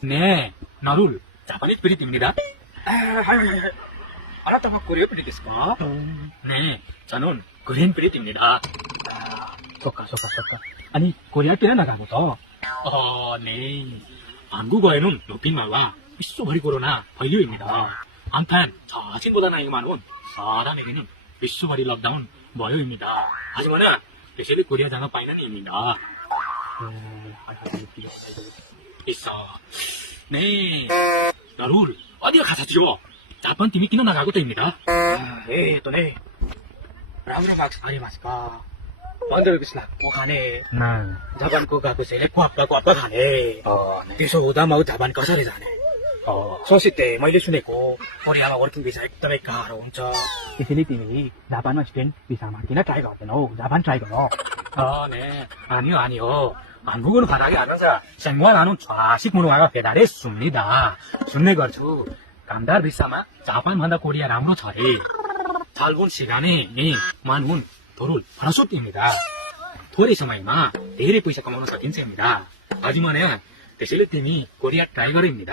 네, 나를 자판이 프리입니다. 아나타가 코리아 프리데스까? 네, 저는 코리안 프리입니다. 소까. 아니, 코리아 프리 나가고도. 네. 한국어에는 높임말과 빗소머리고로나 벌류입니다. 한편 자신보다 나이가 많은 사람에게는 빗소머리 럭다운 뭐요입니다. 하지만은 대신에 코리아 장갑 빠이는 입니다. 있어. 네. 나를 어디가 가사지요? 자판 팀이 끼는 나가고 됩니다. 네. 라우라 박스 아리 마스까. 먼저 그슬라 고가네. 자반 고가고 세레 고아빠 가네. त्यसो हुँदा म जापान कसरी जाने सोचे त्यही मैले सुनेको कोरियामा वर्किङ भिसा एकदमै गाह्रो हुन्छ त्यसैले तिमी जापानमा स्टुडेन्ट भिसामा किन ट्राई गर्दैनौ जापान ट्राई गर 아니요 한국어는 바닥에 앉아서 생활하는 좌식 문화가 배달에 씁니다 순례 걸쳐 감달 비싸마 자판 만다 코리아 람으로 처리 짧은 시간에 많은 돈을 벌을 수 있습니다 토리 समय मा धेरै पैसा कमाउन सकिन्छ हाजिमाने त्यसैले तिमी कोरिया ट्राई गरे입니다